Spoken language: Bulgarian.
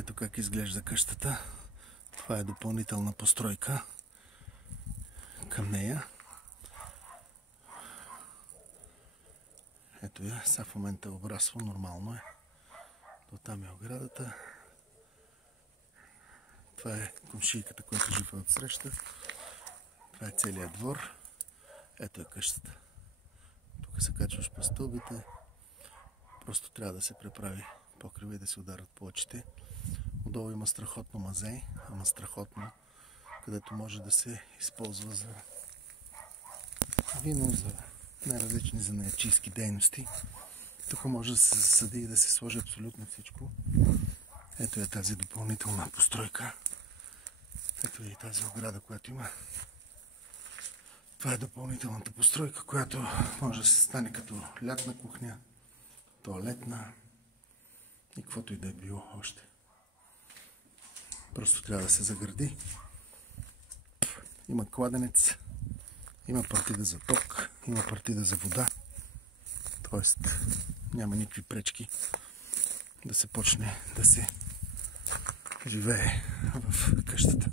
Ето как изглежда къщата. Това е допълнителна постройка към нея. Ето я, сега в момента е обрасва, нормално е. До там е оградата. Това е комшийката, която живее от среща. Това е целият двор. Ето е къщата. Тук се качваш по стълбите. Просто трябва да се преправи покрива и да се ударят плочите. Отдолу има страхотно мазе, ама страхотно, където може да се използва за вино, за най-различни занаятчийски дейности. Тук може да се засади и да се сложи абсолютно всичко. Ето е тази допълнителна постройка. Ето е и тази ограда, която има. Това е допълнителната постройка, която може да се стане като лятна кухня, тоалетна и каквото и да е било още. Просто трябва да се загради. Има кладенец, има партида за ток, има партида за вода. Тоест няма никакви пречки да се почне да се живее в къщата.